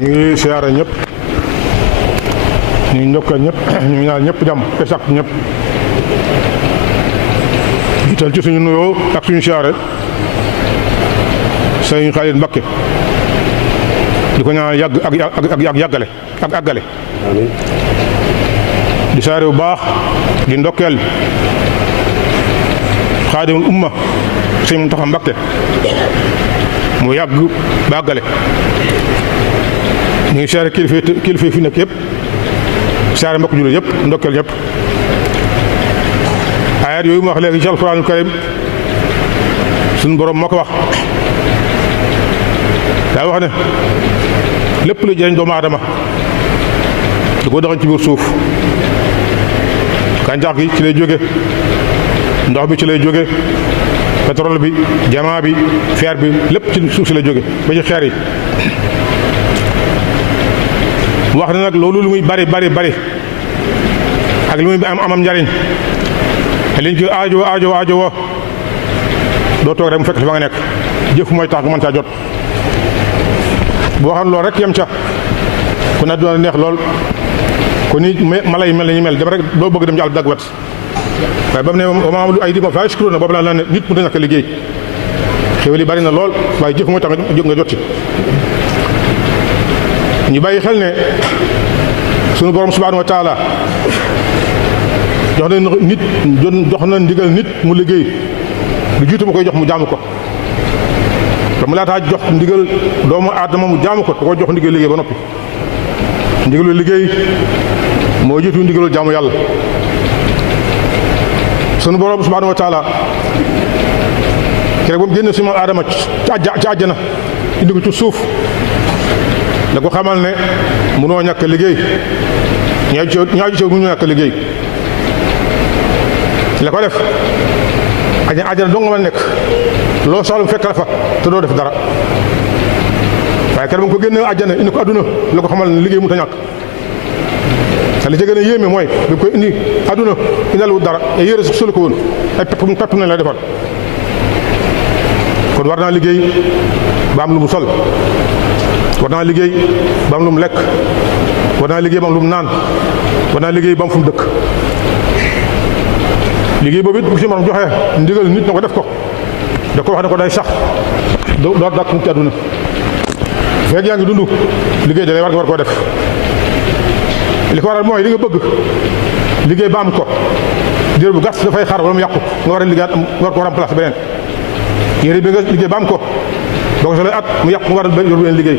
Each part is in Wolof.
ñu ngi siyaare ñëpp ñu ngi ndokkeel ñëpp ñu ngi ñaan ñëpp jàmm te sàkk ñëpp jiital ci suñu nuyoo ak suñu siyaare Sëriñ Xaalid Mbakke di ko ñaan yàgg ak yàggale ak àggale di siyaare bu baax di ndokkeel xaadimul umma Sëriñ Muntaxa Mbakke mu yàgg ba àggale ñu ngi siyaare kilifa fi nekk yëpp siyaare mbokk jullit yëpp ndokkeel ñëpp ayat yooyu mu wax léegi ci alxuraanul karim suñu borom moo ko wax daa wax ne lépp lu jëriñ doomu aadama da ko doxañ ci biir suuf gàncax gi ci lay jóge ndox bi ci lay jóge pétrole bi jamaa bi fer bi lépp ci suuf si lay jóge ba ci xeer yi wax ne nag loolu lu muy bari ak lu muy amam njariñ liñ ci aajo wo doo toog rek mu fekk fi ba nga nekk jëf mooy tax nga mën caa jot boo xam loolu rek yem ca ku ne doon neex lool ku ni mala yi mel nañu mel dem rek doo bëgg dem ci àll dagg wet waaye ba mu ne ma ay di ma fa skro na boobu laa ne nit mu da ñàkk liggéey xéwal yi bari na lool waaye jëf mooy tax nga jot ci ñu bàyyi xel ne sunu borom subhanahu wa taala jox na ndigal nit mu liggéey lu jiitu mu koy jox mu jaamu ko te mu laataa jox ndigal doomu aadama mu jaamu ko da koy jox ndigal liggéey ba noppi ndigalu liggéey moo jiitu ndigalu jaamu yàlla sunu borom subhanahu wa taala keroog ba mu génne si moom aadama ci àjjana indi ko ci suuf da ko xamal ne mënoo ñàkk liggéey ñaaju ci mënoo ñàkk liggéey la ko def àjjana dong nga mën a nekk loo soxla mu fekk la fa te doo def dara waaye keroog ba mu ko génne àjjana indi ko adduna la ko xamal ne liggéey mu ta ñàkk te li ci gën a yéeme mooy bi koy indi adduna indalu dara ay yére solu ko woon ay pepp nañ la defal kon war naa liggéey ba am lu mu sol war naa liggéey ba am lu mu lekk war naa liggéey ba am lu mu naan war naa liggéey ba am fu mu dëkk liggéey boobu it bu si morom joxe ndigal nit na ko def ko da ko wax ne ko day sax doo dàkk mu ci àdduna fekk yaa ngi dund liggéey da lay war nga war koo def li ko waral mooy li nga bëgg liggéey ba am ko diir bu gàtt dafay xar wala mu yàqu nga war a liggéey nga war ko remplacer beneen yére bi nga liggéey ba am ko boo ko solee at mu yàqu nga war a yor beneen liggéey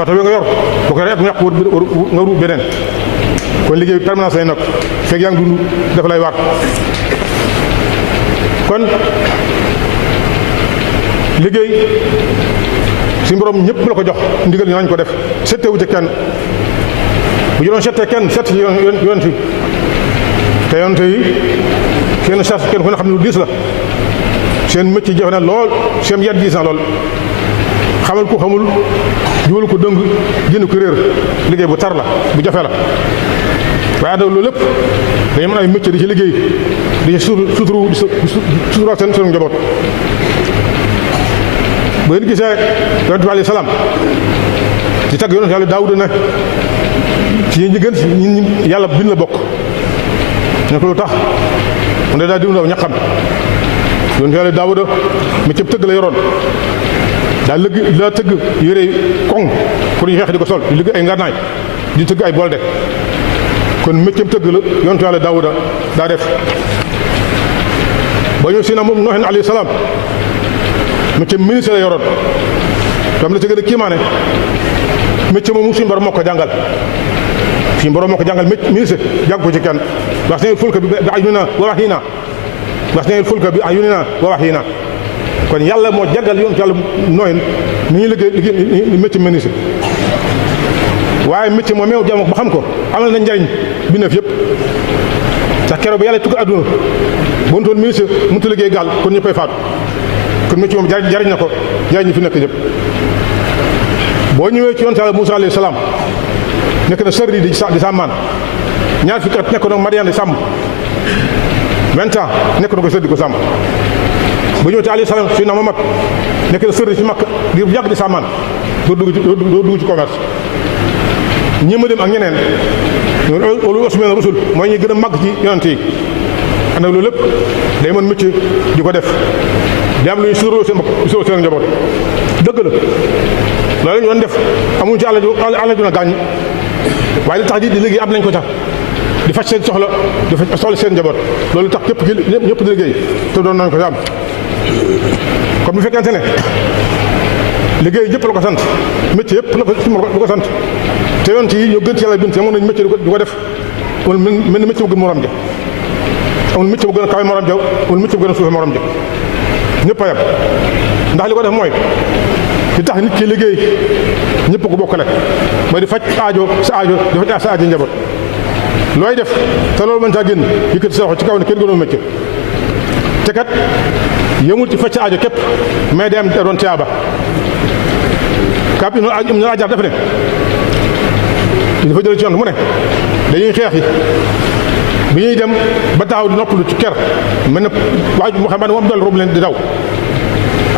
oto bi nga yor boo ko yoree at mu yàqu nga wut beneen kon liggéey bi permanence lay nag fekk yaa ngi dund dafa lay war kon liggéey suñu borom ñëpp la ko jox ndigal ñu nañ ko def settewu ci kenn bu ñu doon settee kenn sett ci yonent yi te yonent yi seen charge kenn ku ne xam ne lu diis la seen métier jafe na lool seen yat diis na lool xamal ko xamul jubal ko dëng génn ko réer liggéey bu tar la bu jafe la waaye da loolu lépp dañu mën ay métier di ci liggéey di ci sutura seen njaboot ba ngeen gisee yonent bi alayhi salaam ci tagg yonent yàlla Daawuda ne ci ñi gën ñi yàlla bind la bokk ne ko lu tax mu ne daa diw ñaqam yonent yàlla Daawuda métier tëgg la yoroon daa tëgg yére koŋ pour ñu xeex di ko sol di liggéey ay ngànnaay di tëgg ay bolde kon métier tëgg la yonent yàlla Daawuda daa def ba ñëw si na moom Noohin alayhi salaam métier ministre la yoroon tam la ci gën a kiimaane métier moomu suñu borom moo ko jàngal ministre jàng ko ci kenn wax nañu fulka bi ayunina wa wahyina wa wahyina kon yàlla moo jàngal yoon yàlla Noohin ni ñuy liggéey métier ministre waaye métier moom meew jàmm ba xam ko amal na njariñ bindeef yëpp ndax keroog ba yàlla tukki àdduna ba mu doon ministre mënut a liggéey gaal kon ñëppay faatu kon métier moom jariñ na ko jariñ ñi fi nekk yëpp boo ñëwee ci yonent yàlla Muusaa alayhi salaam nekk na sër di sàmmaan ñaar fukki at nekk na Madian di sàmm 20 ans nekk na ko sër di ko sàmm ba ñëw ci alayhi salaam si na Muhammad nekk na sër ci Makka di yàgg di sàmmaan doo dugg ci commerce ñi ma dem ak ñeneen loolu usmeen rusul mooy ñi gën a màgg ci yonent yi ànd ak loolu lépp day mën métier di ko def di am lu ñu suuroo seen bopp suuroo seen njaboot dëgg la loolu ñu doon def amuñu ci àll ju na gàññ waaye li tax di liggéey am nañ ko tax di faj seen soxla di faj soxla seen njaboot loolu tax képp ki ñëpp di liggéey te doon nañ ko am comme bu fekkente ne liggéey yëpp la ko sant métier yëpp la ko sant te yoon yi ñoo gën ci yàlla bind te amoon nañu métier di ko def amul mel ni métier bu gën morom ja amul métier bu gën a kawe morom ja amul métier bu gën a suufe morom ja ñëpp a yem ndax li ko def mooy li tax nit ki liggéey ñëpp ko bokkale mooy di faj aajo sa aajo di faj sa aajo njaboot looy def te loolu mën caa génn yëkkati sa loxo ci kaw ne kenn gënoo métier te kat yëmul ci faj sa aajo képp mais day am doon tiyaaba kap im na ajar def ne dafa jël ci yoon mu ne dañuy xeex yi bi ñuy dem ba taxaw di noppalu ci ker mel na waaju mu xam ne moom dal rob leen di daw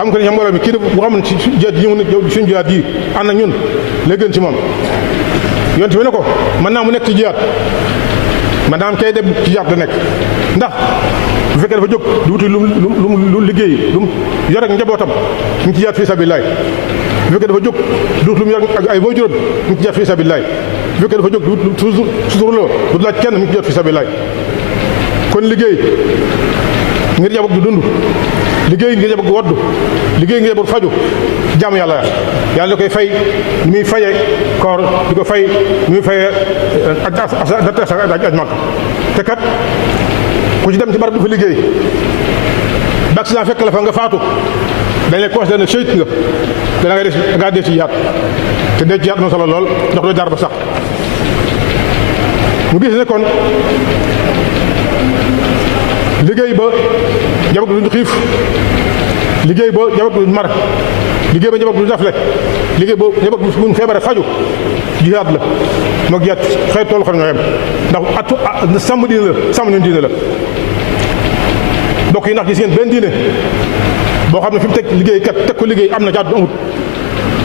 am ko ne xam mbooloo mi kii bu xam ne ci jiyaat yi ñëw na yow suñu jiyaat yi ànd ak ñun la gën ci moom yonte bi ne ko mën naa mu nekk ci jiyaat mën naa am kay dem ci jiyaat la nekk ndax bu fekkee dafa jóg di wuti lu liggéey lu yor ak njabootam ñu ngi ci jiyaat fii sabilillahi bu fekkee dafa jóg di wut lu mu yor ak ay waajuram ñu ngi ci jiyaat fii sabilillahi bu fekkee dafa jóg di wut suturloo du laaj kenn mu ngi ci jiyaat fii sabilillahi kon liggéey ngir njaboot di dund liggéey ngir njaboot woddu liggéey ngir njaboot faju jaamu yàlla da koy fay ni muy fayee koor di ko fay ni muy fayee aj Makka te kat ku ci dem ci barab du fa liggéey ba accident fekk la fa nga faatu dañ lay considéré ne seyt nga te da ngaa dee ci yaat te dee ci yaat moo solo lool ndax doo jaar ba sax mu gis ne kon liggéey ba njaboot duñu xiif liggéey ba njaboot duñu mar liggéey ba njaboot duñu dafle liggéey ba njaboot buñ feebare faju jihaad la moo jihaad xëy toolu xam ñoo yem ndax sàmm diine la sàmm ñun diine la mbokk yi ndax gis ngeen benn diine boo xam ne fi mu teg liggéey kat teg ko liggéey am na jaatu amut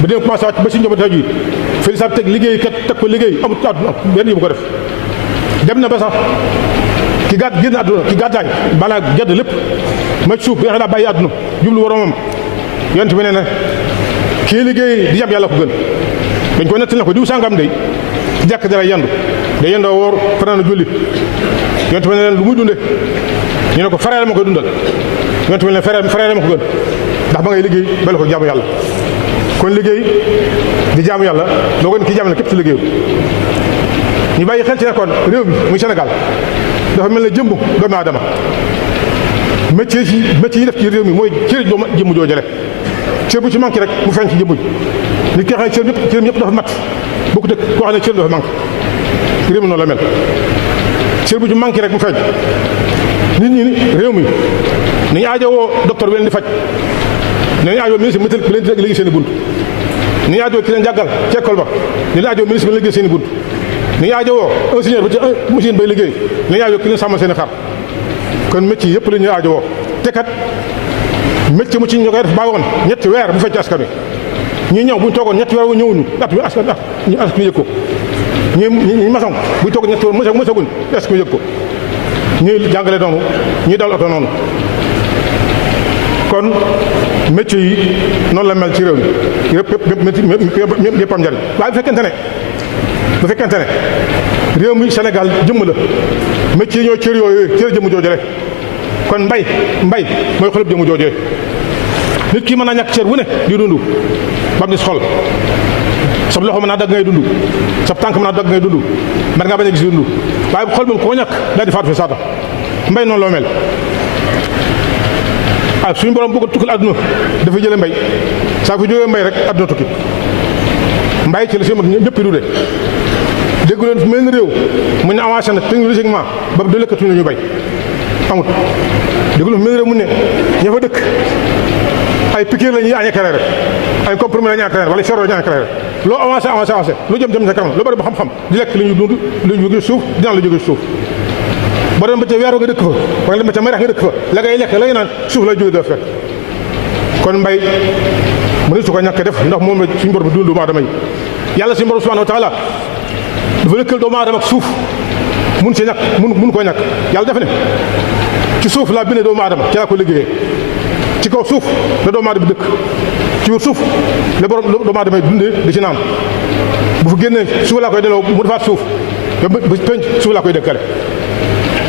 ba dina commencé wàcc ba si njaboot ji fi lislaam teg liggéey kat teg ko liggéey amut àdduna benn yi bu ko def dem na ba sax ki génn àdduna ki gàddaay balaa gedd lépp ma ci suuf bi nga xam daa bàyyi àdduna jublu boromam yonent bi nee na kii liggéey di yam yàlla ko gën dañ ko nettali na ko diw sàngam day ci jàkk dara yendu day yendoo woor fanaan julli yonent bi ne leen lu muy dunde ñu ne ko frère ma koy dundal yonent bi ne frère ma ko gën ndax ba ngay liggéey bala ko jaamu yàlla kon liggéey di jaamu yàlla loo gën kii jaamu yàlla képp ci liggéeyu ñu bàyyi xel ci ne kon réew bi muy Sénégal dafa mel ne jëmb doomu aadama métier yi def ci réew mi mooy cër doomu jëmm joo jële cër bu ci manqué rek mu feeñ ci jëmm nit ki nga xam ne cër ñëpp dafa mat boo ko dëkk koo xam ne cër dafa manqué réew mi noonu la mel cër bu ci manqué rek mu feeñ nit ñi réew mi nañu aajowoo docteur bi leen di faj nañu aajowoo ministre bi leen di liggéey seen i bunt nañu aajowoo ki leen jàggal ci école ba nañu aajowoo ministre bi leen liggéey seen i bunt nañu aajowoo ingénieur ba ci machine bay liggéey nañu aajowoo ki leen sàmmal seen i xar kon métier yëpp la ñuy aajowoo te kat métier mu ci ñu koy def bàyyi woon ñetti weer bu fecc askan wi ñii ñëw bu ñu toogoon ñetti weer wu ñëwuñu at bi askan wi yëg ko ñi maçon bu ñu toogoon ñetti weer mësaguñ askan wi yëg ko ñuy jàngale noonu ñuy dawal oto noonu kon métier yi noonu la mel ci réew mi yëpp am njariñ waaye bu fekkente ne réew mi Sénégal jëmm la métier yi ñoo cër yooyu cër jëmm joojale kon mbay mooy xolub jëmm joojee nit ki mën naa ñàkk cër wu ne di dund ba mu des xol sab loxo mën naa dagg ngay dund sab tànk mën naa dagg ngay dund man ngaa bañ a gis dund waaye xol moom ko ñàkk daal di faatu fi saata mbay noonu loo mel suñu borom bëgg a tukkal àdduna dafa jële mbay saa fu jógee mbay rek àdduna tukki mbay ci la si mag ñëpp du de déggu leen fu mel ni réew mu ne avancé na technologiquement ba du lekkatuñu ñu bay amut déggu leen fu mel ni réew mu ne ña fa dëkk ay piqûre la ñuy añee kere rek ay comprimé la ñuy añee kere wala sero la ñuy añee kere rek loo avancé lu jëm sa kanam lu bari ba xam-xam di lekk li ñu dund li ñu jóge suuf dinaa la jóge suuf boo dem ba ca weeru nga dëkk fa wala dem ba ca marax nga dëkk fa la ngay lekk la ngay naan suuf la jóge doo fekk kon mbay mu ne su ko ñàkk def ndax moom la suñu borom bi dund doomu aadama yi yàlla suñu borom subhanahu wa taala dafa lëkkal doomu aadama ak suuf mun si ñàkk mun koo ñàkk yàlla def ne ci suuf laa bindee doomu aadama ci laa ko liggéeyee ci kaw suuf la doomu aadama bi dëkk ci biir suuf la borom doomu aadama yi dundee di ci naan bu fa génnee suuf laa koy delloo mu defaat suuf ba penc suuf laa koy dëkkale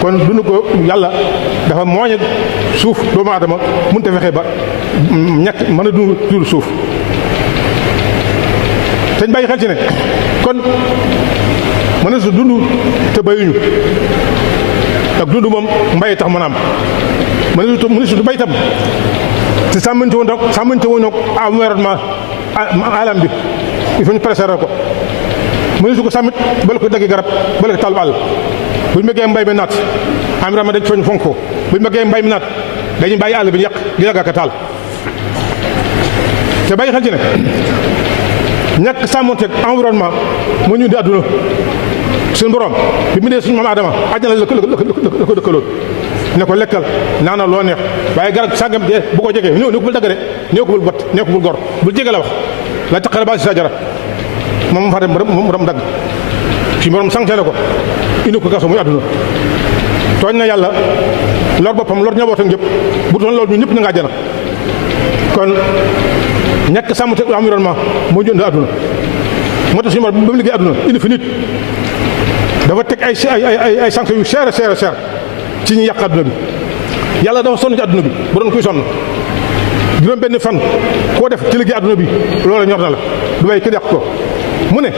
kon dund ko yàlla dafa mooñe suuf doomu aadama mënut a fexe ba ñàkk mën a dund suuf te ñu bàyyi xel ci ne kon mën na su dund te bayuñu ak dund moom mbay tax mën a am mën na su bay tam te sàmmante woon ak environnement alam bi il faut ñu préserver ko mën na su ko sàmmit bala ko daggi garab bala ko taal àll bu ñu bëggee mbay mi naat environnement dañ fañ fonk ko bu ñu bëggee mbay mi naat dañuy bàyyi àll bi yàq di yàgg ak taal te bàyyi xel ci ne ñàkk sàmmonteeg environnement moo ñu di àdduna suñu borom bi mu dee suñu maam Adama àjjana la ko dëkkaloon ne ko lekkal naana loo neex waaye garab sàngam dee bu ko jegee ñëw ne ko bul dagg de ne ko bul bot ne ko bul gor bul jege la wax la taqara ba si sa jara moom fa dem mu ram dagg suñu borom sanctionné ko indi ko kaso muy àdduna tooñ na yàlla lor boppam lor ñabootam ñëpp bu doon loolu ñu ñëpp ñu nga àjjana kon ñàkk sàmmte environnement moo jënd àdduna moo tax suñu borom ba mu liggéey àdduna indi fi nit dafa teg ay sanctions yu cher ci ñi yàq àdduna bi yàlla dafa sonn ci àdduna bi bu doon kuy sonn juróom benn fan koo def ci liggéey àdduna bi loola ñor na la du bay kenn yàq ko mu ne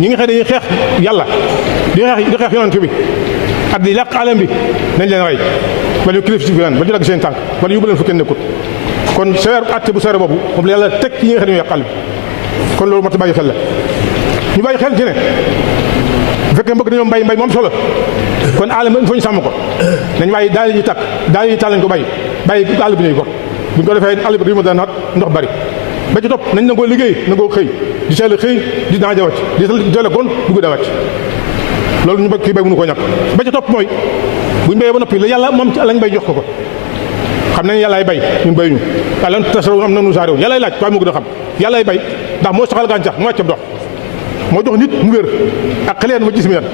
ñi nga xam dañuy xeex yàlla di xeex yonent bi ak di yàq alam bi nañ leen rey wala ñu kilif ci leen ba ñu dagg seen tànk wala yóbbu leen fu kenn nekkut kon sewer atte bu sewer boobu moom la yàlla teg ci ñi nga xam ne ñooy yàq bi kon loolu moo tax bàyyi xel la ñu bàyyi xel ci ne bu fekkee mbëgg dañoo mbay moom solo kon alam il faut ñu sàmm ko nañ bàyyi daal yi tàkk daal yi taal lañ ko bàyyi àll bi ñuy gor bu ñu ko defee àll bi rii ma daan naat ndox bari ba ci topp nañ nangoo liggéey nangoo xëy di teel a xëy di naaja wàcc di teel a gon du guddi a wàcc loolu ñu bëgg kii bay mënu ko ñàkk ba ci topp mooy bu ñu béyee ba noppi la yàlla moom ci lañ bay jox ko xam nañ yàllaay bay ñun bay ñu yàlla tasaraw am na nu saare woon yàllaay laaj waaye mu gën a xam yàllaay bay ndax moo saxal gàncax mu wàccab dox moo jox nit mu wér ak xeleen ma gis mi yan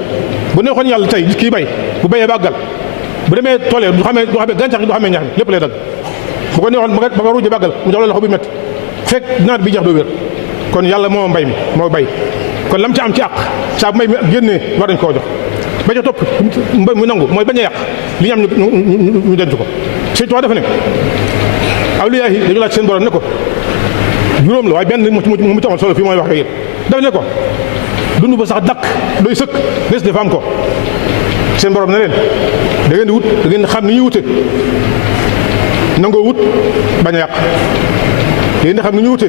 bu neexoon yàlla tey kii bay bu béyee ba àggal bu demee toolee du xamee gàncax gi du xamee ñax mi lépp lay dagg bu ko neexoon ba nga ruuje ba àggal mu jox la loxo bi métti fekk nawet bi jeex doo wér kon yàlla moo mbay mi moo bay kon lam ci am ci àq saa bu mbay mi génnee war nañ koo jox ba ca topp mbay mu nangu mooy bañ a yàq li ñu am ñu denc ko Sëñ Tuubaa dafa ne awliyaa yi dañu laaj seen borom ne ko juróom la waaye benn mu tamal solo fii mooy wax ak yéen dafa ne ko dund ba sax dakk doy sëkk des dafa am ko seen borom ne leen da ngeen di wut da ngeen xam ni ñuy wute nangoo wut bañ a yàq da ngeen di xam ni ñuy wute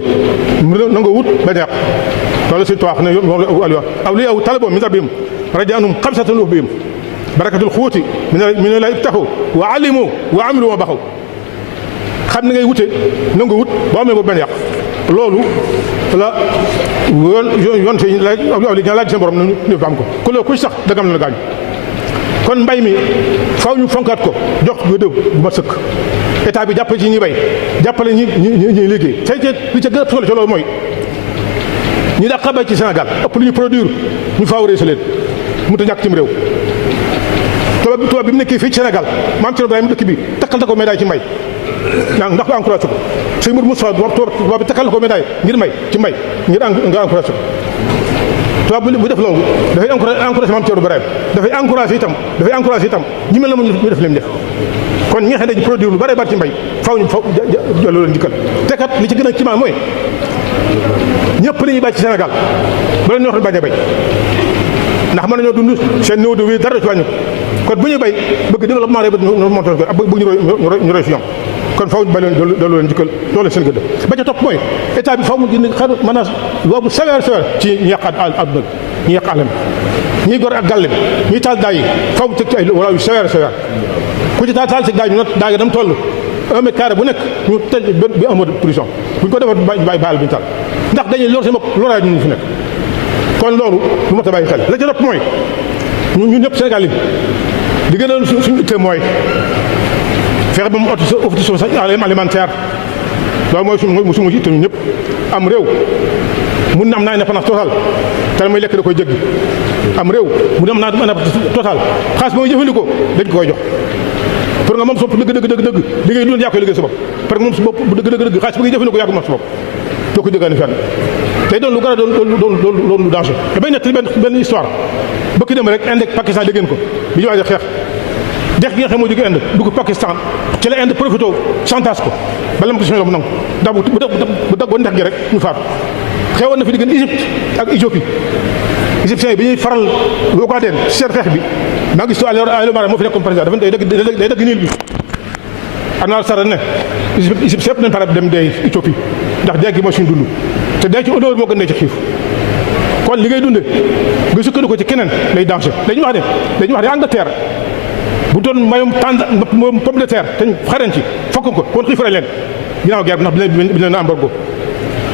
nangoo wut bañ a yàq loolu Sëñ Tuubaa wax ne moom awliyaa talaboo min rabbihim rajaanum xamsatan lahu bihim barakatul xuuti min la ibtaxu wa alimu wa amilu wa baxaw xam ni ngay wute nangoo wut boo amee boobu bañ a yàq loolu la yoon si laaj seen borom ñu am ko ku loolu kuy sax da nga am la gaañ kon mbay mi faaw ñu fonkaat ko jox ko dëw bu mat sëkk état bi jàppale ci ñi bay jàppale ñi liggéey tey li ca gën a solo ci loolu mooy ñi daa xabay ci Sénégal ëpp lu ñu produire ñu favoriser leen mu ta ñàkk cim réew tubaab bi mu nekkee fii ci Sénégal maam Thierno Ibrahima dëkk bi takkal na ko médaille ci mbay ndax ko encouragé ko sëñ Mourou Moussa tubaab bi takkal na ko médaille ngir mbay ci mbay ngir nga encouragé ko tubaab bu def loolu dafay encouragé maam Thierno Ibrahima dafay encouragé itam ñi mel na ñu def leen def kon ñi nga xam ne dañu produire lu bari bari ci mbay faaw ñu jëloo leen dikkal te kat li ci gën a ci maa mooy ñëpp li ñuy bàyyi ci Sénégal ba leen ñoo xam ne bañ a bay ndax mën nañoo dund seen néew de wéy dara ci wàññi kon bu ñuy bay bëgg développement rek montoon ko bëgg ñu roy fi ñoom kon faaw ñu bay leen doolu leen jikkal loolu seen gëdd ba ca topp mooy état bi faaw mu gën xar mën a boobu sévère ci ñu yàq àdduna bi ñu yàq àllam ñuy gor ak gàlle bi ñuy taal daay yi faaw mu teg ci ay wala yu sévère ku ci taal si daay ñu not daay ga dam toll 1 mètre carré bu nekk ñu tëj bi amoo prison bu ñu ko defoon bàyyi baal bi ñu taal ndax dañuy lor seen bopp loraay ñu fi nekk kon loolu lu mat a bàyyi xel la ca topp mooy ñun ñëpp Sénégal li gën a suñu ittee mooy fexe ba mu autosuffisance alimentaire loolu mooy suñu itam ñëpp am réew mun na am naa indépendance totale te mooy lekk da koy jéggi am réew mu am naa indépendance totale xaalis ba muy jëfandikoo dañ ko koy jox pour nga moom sa bopp dëgg liggéey doon yaa koy liggéey sa bopp parce que moom sa bopp bu dëgg xaalis ba ngay jëfandikoo yaa ko moom sa bopp doo ko jëgaani fenn tey doon lu gën a doon lu danger damay nettali benn histoire bëkki dem rek Inde ak Pakistan dégg ngeen ko bi ñu waaj a xeex dex gi nga xam moo jóge Inde dugg Pakistan ci la Inde profité chantage ko bala ma ko suñu mu nangu ndax bu daggoon dex gi rek ñu faatu xewoon na fi diggante Égypte ak Éthiopie égyptiens yi bi ñuy faral Ogaden ci seen xeex bi maa ngi gis Haïlé Mariam moo fi nekkoon président dafa day dagg niil bi Anwar Sadat ne Égypte yëpp nañ pare dem dee Éthiopie ndax dee gi mooy suñu dund te dee ci honneur moo gën dee ci xiif kon li ngay dunde nga sukkandiku ci keneen lay danger dañuy wax ne Angleterre bu doon mayum moom pomme de terre te xaren ci fokk ko kon xiifare leen ginnaaw guerre bi ndax bi leen embargo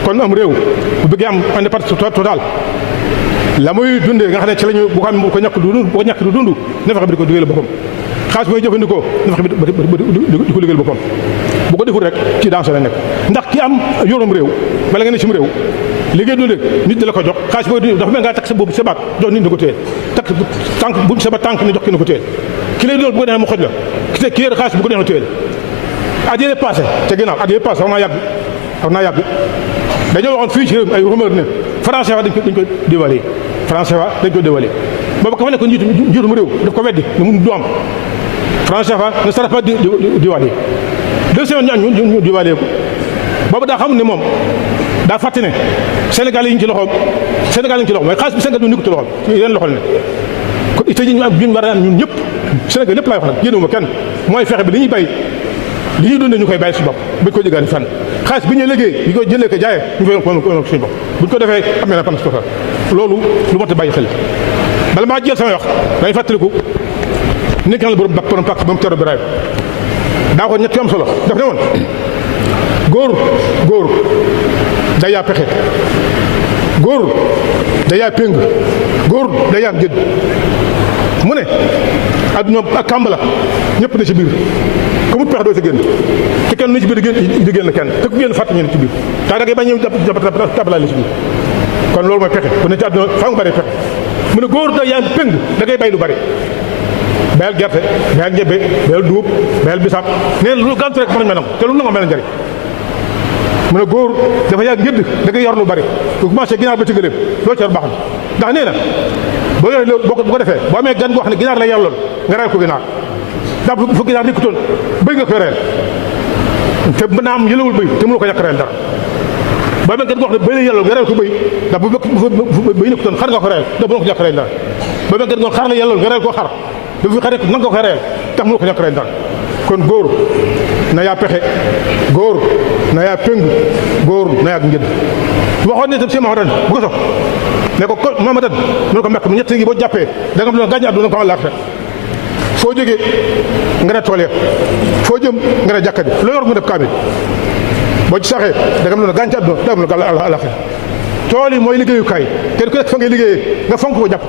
kon am réew bu bëggee am indépendance totale la muy dundee nga xam ne ci lañu bu ko ñàkk du dund na fexe bi di ko liggéeyal boppam xaalis mooy jëfandikoo na fexe bi di ko liggéeyal boppam bu ko deful rek ci danger la nekk ndax ki am yorum réew bala nga ne ci réew liggéey dundee nit di la ko jox xaalis booy dafa mel ngaa takk sa boobu sa baat jox nit na ko téye takk tànk bu sa ba tànk ne jox ki na ko téye ki lay doon bu ko neexee mu xoj la ki yore xaalis bu ko neexee téye at yële passé te ginnaaw at yële passé war naa yàgg dañoo waxoon fii ci réew mi ay rumeur ne franc CFA dañ ko dévaluer franc CFA dañ ko dévaluer boobu ka fa nekk njiitum réew daf ko weddi ne mun du am franc CFA ne sera pas dévaluer 2 semaines ñu dévaluer ko boobu daa xam ne moom daa fàtte ne Sénégal yi ñu ci loxoom mooy xaalis bi Sénégal du nekkul ci loxoom ci yeneen loxol ne kon it ñu am ñu war a am ñun ñëpp Sénégal lépp laay wax nag yéenewuma kenn mooy fexe bi li ñuy bay li ñuy dundee ñu koy bàyyi suñu bopp bañ ko jëgaani fenn xaalis bi ñuy liggéey ñu koy jëlee ko jaayee ñu fay ko suñu bopp buñ ko defee am na pan total loolu lu mot a bàyyi xel bala maa jël samay wax dañuy fàttaliku nekk na la borom pàkk ba mu tero bi raay daa ko ñett yu am solo daf ne woon góor day yaa pexe góor day yaa péng góor day yaa gédd mu ne adduna ak kàmb la ñëpp ne ci biir ku mu pexe doo ci génn te kenn ni ci biir di génn kenn te ku génn fàtte ñu ne ci biir tax da ngay bañ ñëw tabalaay la ci biir kon loolu mooy pexe ku ne ci adduna fa nga bari pexe mu ne góor day yaa péng da ngay bay lu bari bayal gerte bayal ñebbe bayal dugub bayal bisaab nee na lu gànt rek mën nañu nangu te lu nangu mel na njëriñ mu ne góor dafa yàgg ngëdd da ngay yor lu bari bu commencé ginaar ba ci gëléem loo ci yor baax na ndax nee na boo yoree loolu bu ko defee boo amee gan goo xam ne ginaar lay yar lool nga reyal ko ginaar ndax bu ginaar nekkutoon bëy nga koy reyal te mën naa am yëlawul bëy te mënoo ko ñàkk reyal dara boo amee gan goo xam ne bëy lay yar lool nga reyal ko bëy ndax bu bëy nekkutoon xar nga ko reyal ndax mënoo ko ñàkk reyal dara boo amee gan goo xar lay yar lool nga reyal ko xar bu fi xaree ko nanga ko koy reyal tax mënoo ko ñàkk reyal dara kon góor na yaa pexe góor na yaa péng góor na yaa ngëdd waxoon ne tam si Mahadan bu ko sox ne ko Mahadan mu ne ko mekk mi ñett gi boo jàppee da nga doon gàññi àdduna ko àllaax foo jógee nga ne tool ya foo jëm nga ne jàkka ji loo yor mu def kaamil boo ci saxee da nga doon gàññi àdduna da nga doon àllaax tool yi mooy liggéeyukaay kenn ku nekk fa ngay liggéeyee nga fonk ko jàpp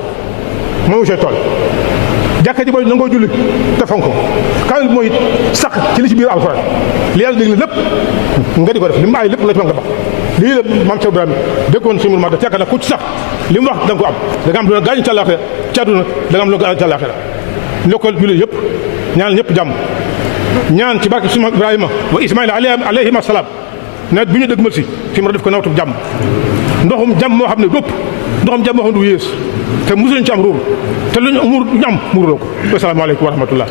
mooy monsieur tool jàkka ji mooy nangoo julli te fonk ko kaamil bi mooy sax ci li ci biir alxuraan li yàlla dégg lépp nga di ko def li mu aay lépp la ci mën nga bax lii la maam Cheikh Ibrahima déggoon si murma da yaakaar na ku ci sax li mu wax da nga ko am da nga am lu gaañu ci àllaaxira ci àdduna da nga am lu gaañu ci àllaaxira lokkal julli yëpp ñaan ñëpp jàmm ñaan ci barke suma Ibrahima wa Ismaïla alayhima salaam nawet bi ñu dëgmal si fi mu def ko nawtu jàmm ndoxum jàmm moo xam ne gópp ndoxum jàmm moo xam ne du yées te mosuñu ci am ruur te lu ñu am muuruloo ko. Asalaamaaleykum wa rahmatullah.